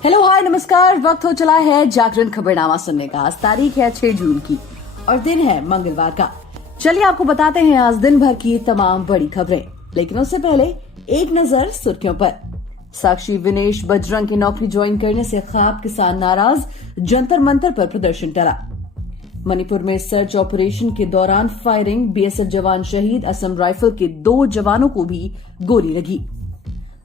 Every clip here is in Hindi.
हेलो हाय नमस्कार। वक्त हो चला है जागरण खबरनामा सुनने का। आज तारीख है 6 जून की और दिन है मंगलवार का। चलिए आपको बताते हैं आज दिन भर की तमाम बड़ी खबरें, लेकिन उससे पहले एक नजर सुर्खियों पर। साक्षी विनेश बजरंग की नौकरी ज्वाइन करने से ख्वाब किसान नाराज, जंतर मंतर पर प्रदर्शन टला। मणिपुर में सर्च ऑपरेशन के दौरान फायरिंग, बीएसएफ जवान शहीद, असम राइफल के 2 जवानों को भी गोली लगी।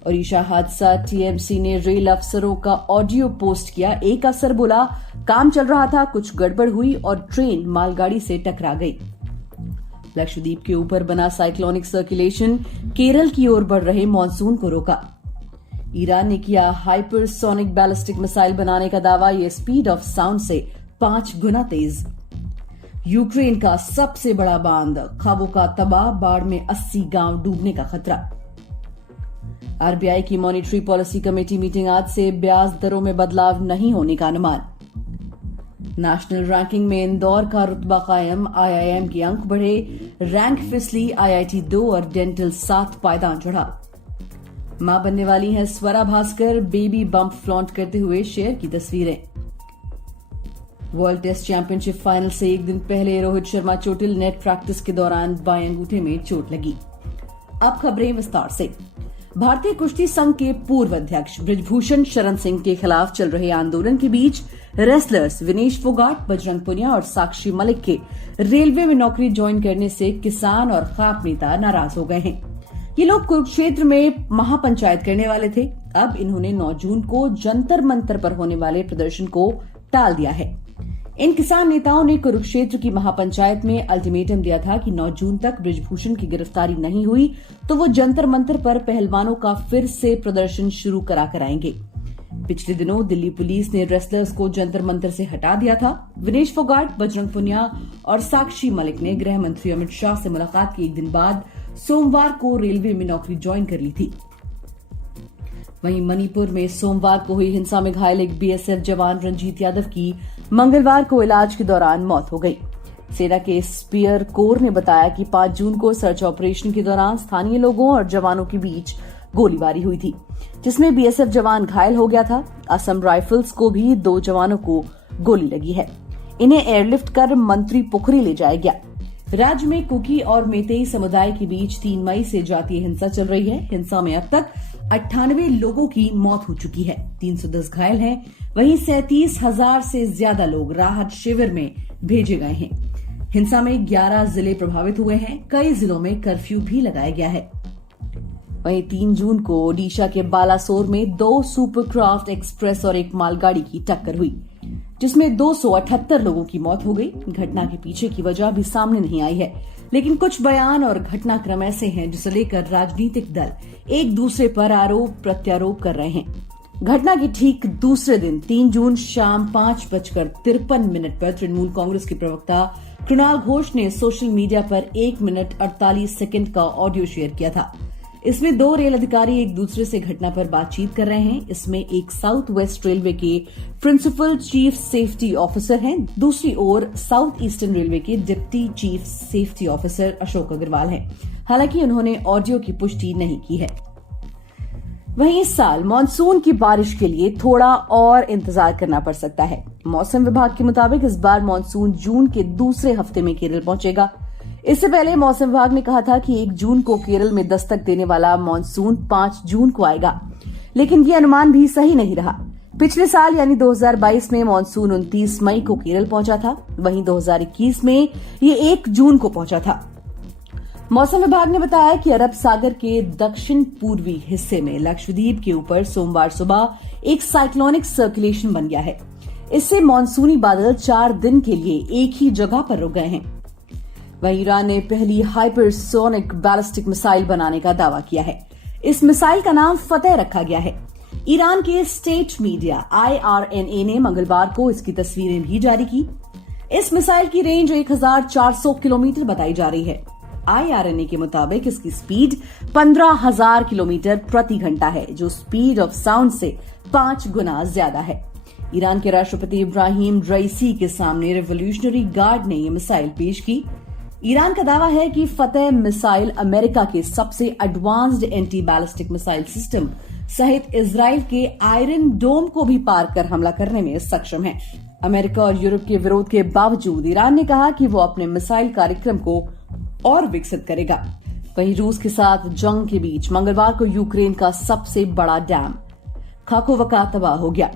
ओडिशा हादसा, टीएमसी ने रेल अफसरों का ऑडियो पोस्ट किया। एक अफसर बोला काम चल रहा था, कुछ गड़बड़ हुई और ट्रेन मालगाड़ी से टकरा गई। लक्षद्वीप के ऊपर बना साइक्लोनिक सर्कुलेशन केरल की ओर बढ़ रहे मानसून को रोका। ईरान ने किया हाइपरसोनिक बैलिस्टिक मिसाइल बनाने का दावा, ये स्पीड ऑफ साउंड से 5 गुना तेज। यूक्रेन का सबसे बड़ा बांध खाबों का तबाह, बाढ़ में 80 गांव डूबने का खतरा। आरबीआई की मॉनेटरी पॉलिसी कमेटी मीटिंग आज से, ब्याज दरों में बदलाव नहीं होने का अनुमान। नेशनल रैंकिंग में इंदौर का रुतबा कायम, आईआईएम के अंक बढ़े, रैंक फिसली, आईआईटी 2 और डेंटल 7 पायदान चढ़ा। मां बनने वाली हैं Swara Bhaskar, baby bump flaunt करते हुए शेयर की तस्वीरें। वर्ल्ड टेस्ट चैंपियनशिप फाइनल से एक दिन पहले रोहित शर्मा चोटिल, नेट प्रैक्टिस के दौरान बाएं अंगूठे में चोट लगी। अब खबरें विस्तार से। भारतीय कुश्ती संघ के पूर्व अध्यक्ष बृजभूषण शरण सिंह के खिलाफ चल रहे आंदोलन के बीच रेसलर्स विनेश फोगाट, बजरंग पुनिया और साक्षी मलिक के रेलवे में नौकरी ज्वाइन करने से किसान और खाप नेता नाराज हो गए हैं। ये लोग कुरुक्षेत्र में महापंचायत करने वाले थे। अब इन्होंने 9 जून को जंतर मंतर पर होने वाले प्रदर्शन को टाल दिया है। इन किसान नेताओं ने कुरुक्षेत्र की महापंचायत में अल्टीमेटम दिया था कि 9 जून तक बृजभूषण की गिरफ्तारी नहीं हुई तो वो जंतर मंतर पर पहलवानों का फिर से प्रदर्शन शुरू करा कर आएंगे। पिछले दिनों दिल्ली पुलिस ने रेसलर्स को जंतर मंतर से हटा दिया था। विनेश फोगाट, बजरंग पुनिया और साक्षी मलिक ने गृह मंत्री अमित शाह से मुलाकात के एक दिन बाद सोमवार को रेलवे में नौकरी ज्वाइन कर ली थी। वहीं मणिपुर में सोमवार को हुई हिंसा में घायल एक बीएसएफ जवान रंजीत यादव की मंगलवार को इलाज के दौरान मौत हो गई। सेना के स्पीयर कोर ने बताया कि 5 जून को सर्च ऑपरेशन के दौरान स्थानीय लोगों और जवानों के बीच गोलीबारी हुई थी, जिसमें बीएसएफ जवान घायल हो गया था। असम राइफल्स को भी 2 जवानों को गोली लगी है। इन्हें एयरलिफ्ट कर मंत्री पोखरी ले जाया गया। राज्य में कुकी और मेतेई समुदाय के बीच 3 मई से जातीय हिंसा चल रही है। हिंसा में अब तक 98 लोगों की मौत हो चुकी है, 310 घायल हैं। वहीं 37,000 से ज्यादा लोग राहत शिविर में भेजे गए हैं। हिंसा में 11 जिले प्रभावित हुए हैं। कई जिलों में कर्फ्यू भी लगाया गया है। वहीं 3 जून को ओडिशा के बालासोर में 2 सुपरक्राफ्ट एक्सप्रेस और एक मालगाड़ी की टक्कर हुई, जिसमें 278 लोगों की मौत हो गई। घटना के पीछे की वजह भी सामने नहीं आई है, लेकिन कुछ बयान और घटनाक्रम ऐसे हैं जिसे लेकर राजनीतिक दल एक दूसरे पर आरोप प्रत्यारोप कर रहे हैं। घटना के ठीक दूसरे दिन 3 जून शाम 5:53 पर तृणमूल कांग्रेस के प्रवक्ता कृणाल घोष ने सोशल मीडिया पर 1 मिनट 48 सेकंड का ऑडियो शेयर किया था। इसमें 2 रेल अधिकारी एक दूसरे से घटना पर बातचीत कर रहे हैं। इसमें एक साउथ वेस्ट रेलवे के प्रिंसिपल चीफ सेफ्टी ऑफिसर हैं, दूसरी ओर साउथ ईस्टर्न रेलवे के deputy chief safety officer Ashok Agarwal हैं। हालांकि उन्होंने ऑडियो की पुष्टि नहीं की है। वहीं इस साल मानसून की बारिश के लिए थोड़ा और इंतजार करना पड़ सकता है। मौसम विभाग के मुताबिक इस बार मानसून जून के दूसरे हफ्ते में केरल पहुंचेगा। इससे पहले मौसम विभाग ने कहा था कि 1 जून को केरल में दस्तक देने वाला मानसून 5 जून को आएगा, लेकिन ये अनुमान भी सही नहीं रहा। पिछले साल यानी 2022 में मानसून 29 मई को केरल पहुंचा था, वहीं 2021 में ये 1 जून को पहुंचा था। मौसम विभाग ने बताया कि अरब सागर के दक्षिण पूर्वी हिस्से में लक्षद्वीप के ऊपर सोमवार सुबह एक साइक्लोनिक सर्कुलेशन बन गया है। इससे मानसूनी बादल 4 दिन के लिए एक ही जगह पर रुक गए हैं। वहीं ईरान ने पहली हाइपरसोनिक बैलिस्टिक मिसाइल बनाने का दावा किया है। इस मिसाइल का नाम फतेह रखा गया है। ईरान के स्टेट मीडिया IRNA ने मंगलवार को इसकी तस्वीरें भी जारी की। इस मिसाइल की रेंज 1400 किलोमीटर बताई जा रही है। IRNA के मुताबिक इसकी स्पीड 15,000 किलोमीटर प्रति घंटा है, जो स्पीड ऑफ साउंड से 5 गुना ज्यादा है। ईरान के राष्ट्रपति इब्राहिम रईसी के सामने रिवॉल्यूशनरी गार्ड ने यह मिसाइल पेश की। ईरान का दावा है कि फतेह मिसाइल अमेरिका के सबसे advanced anti ballistic missile system सहित इजराइल के आयरन डोम को भी पार कर हमला करने में सक्षम है। अमेरिका और यूरोप के विरोध के बावजूद ईरान ने कहा कि वो अपने मिसाइल कार्यक्रम को और विकसित करेगा। वहीं रूस के साथ जंग के बीच मंगलवार को यूक्रेन का सबसे बड़ा डैम खाकोवका तबाह हो गया।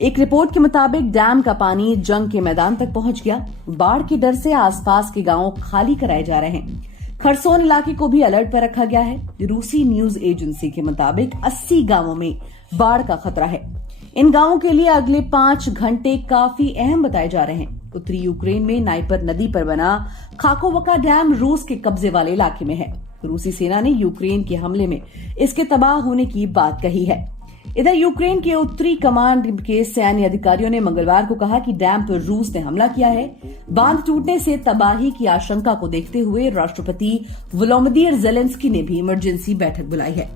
एक रिपोर्ट के मुताबिक डैम का पानी जंग के मैदान तक पहुंच गया। बाढ़ के डर से आसपास के गांव खाली कराए जा रहे हैं। खरसोन इलाके को भी अलर्ट पर रखा गया है। रूसी न्यूज एजेंसी के मुताबिक 80 गांवों में बाढ़ का खतरा है। इन गांवों के लिए अगले 5 घंटे काफी अहम बताए जा रहे हैं। उत्तरी यूक्रेन में नाइपर नदी पर बना खाकोवका डैम रूस के कब्जे वाले इलाके में है। रूसी सेना ने यूक्रेन के हमले में इसके तबाह होने की बात कही है। इधर यूक्रेन के उत्तरी कमांड के सैन्य अधिकारियों ने मंगलवार को कहा कि डैम पर रूस ने हमला किया है। बांध टूटने से तबाही की आशंका को देखते हुए राष्ट्रपति वोलोदिमीर ज़ेलेंस्की ने भी इमरजेंसी बैठक बुलाई है।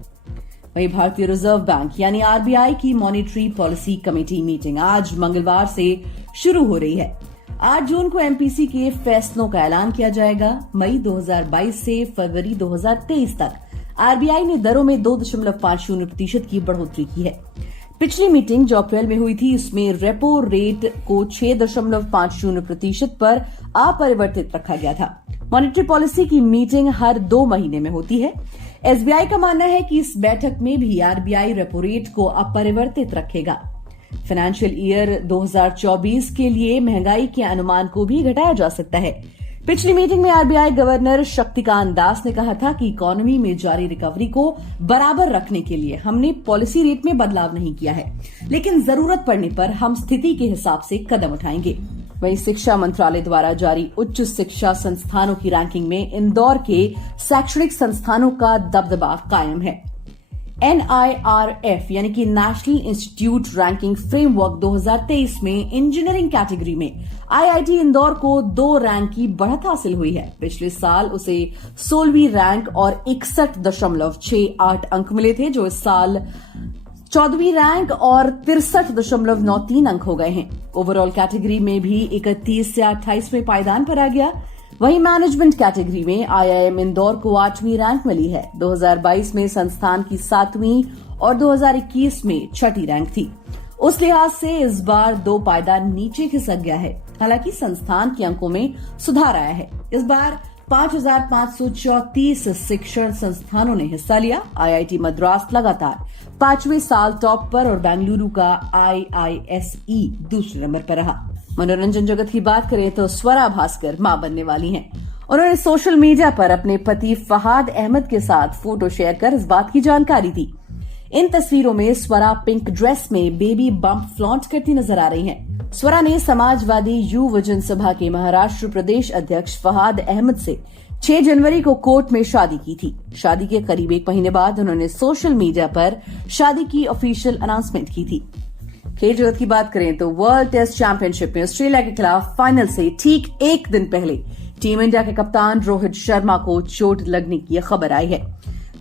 वहीं भारतीय रिजर्व बैंक यानी आरबीआई की मॉनेटरी पॉलिसी कमेटी मीटिंग आज मंगलवार से शुरू हो रही है। 8 जून को एमपीसी के फैसलों का ऐलान किया जाएगा। मई 2022 से फरवरी 2023 तक आरबीआई ने दरों में 2.50% की बढ़ोतरी की है। पिछली मीटिंग जो अप्रैल में हुई थी, उसमें रेपो रेट को 6.50% पर अपरिवर्तित रखा गया था। मॉनेटरी पॉलिसी की मीटिंग हर 2 महीने में होती है। एसबीआई का मानना है कि इस बैठक में भी आरबीआई रेपो रेट को अपरिवर्तित रखेगा। फाइनेंशियल ईयर 2024 के लिए महंगाई के अनुमान को भी घटाया जा सकता है। पिछली मीटिंग में आरबीआई गवर्नर शक्तिकांत दास ने कहा था कि इकोनॉमी में जारी रिकवरी को बराबर रखने के लिए हमने पॉलिसी रेट में बदलाव नहीं किया है, लेकिन जरूरत पड़ने पर हम स्थिति के हिसाब से कदम उठाएंगे। वहीं शिक्षा मंत्रालय द्वारा जारी उच्च शिक्षा संस्थानों की रैंकिंग में इंदौर के शैक्षणिक संस्थानों का दबदबा कायम है। NIRF यानी कि नेशनल इंस्टीट्यूट रैंकिंग फ्रेमवर्क 2023 में इंजीनियरिंग कैटेगरी में आईआईटी इंदौर को 2 रैंक की बढ़त हासिल हुई है। पिछले साल उसे 16वीं रैंक और 61.68 अंक मिले थे, जो इस साल 14वीं रैंक और 63.93 अंक हो गए हैं। ओवरऑल कैटेगरी में भी 31 से 28वें पायदान पर आ गया। वहीं मैनेजमेंट कैटेगरी में आईआईएम इंदौर को 8वीं रैंक मिली है। 2022 में संस्थान की 7वीं और 2021 में 6ठी रैंक थी। उस लिहाज से इस बार 2 पायदान नीचे खिसक गया है। हालांकि संस्थान के अंकों में सुधार आया है। इस बार 5,534 शिक्षण संस्थानों ने हिस्सा लिया। आईआईटी मद्रास लगातार 5वें साल टॉप पर और बेंगलुरु का IISE दूसरे नंबर पर रहा। मनोरंजन जगत की बात करें तो स्वरा भास्कर मां बनने वाली हैं। उन्होंने सोशल मीडिया पर अपने पति फहाद अहमद के साथ फोटो शेयर कर इस बात की जानकारी दी। इन तस्वीरों में स्वरा पिंक ड्रेस में बेबी बम्प फ्लॉन्ट करती नजर आ रही हैं। स्वरा ने समाजवादी युवजन सभा के महाराष्ट्र प्रदेश अध्यक्ष फहाद अहमद से 6 जनवरी को कोर्ट में शादी की थी। शादी के करीब 1 महीने बाद उन्होंने सोशल मीडिया पर शादी की ऑफिशियल अनाउंसमेंट की थी। खेल जगत की बात करें तो वर्ल्ड टेस्ट चैंपियनशिप में ऑस्ट्रेलिया के खिलाफ फाइनल से ठीक 1 दिन पहले टीम इंडिया के कप्तान रोहित शर्मा को चोट लगने की खबर आई है।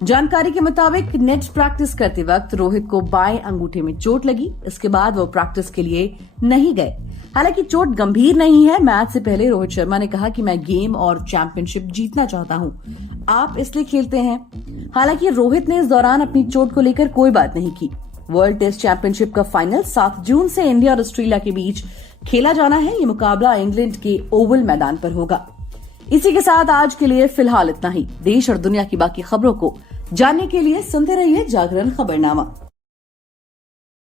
जानकारी के मुताबिक नेट प्रैक्टिस करते वक्त रोहित को बाएं अंगूठे में चोट लगी। इसके बाद वो प्रैक्टिस के लिए नहीं गए। हालांकि चोट गंभीर नहीं है। मैच से पहले रोहित शर्मा ने कहा कि मैं गेम और चैंपियनशिप जीतना चाहता हूं, आप इसलिए खेलते हैं। हालांकि रोहित ने इस दौरान अपनी चोट को लेकर कोई बात नहीं की। वर्ल्ड टेस्ट चैंपियनशिप का फाइनल 7 जून से इंडिया और ऑस्ट्रेलिया के बीच खेला जाना है। ये मुकाबला इंग्लैंड के ओवल मैदान पर होगा। इसी के साथ आज के लिए फिलहाल इतना ही। देश और दुनिया की बाकी खबरों को जानने के लिए सुनते रहिए जागरण खबरनामा।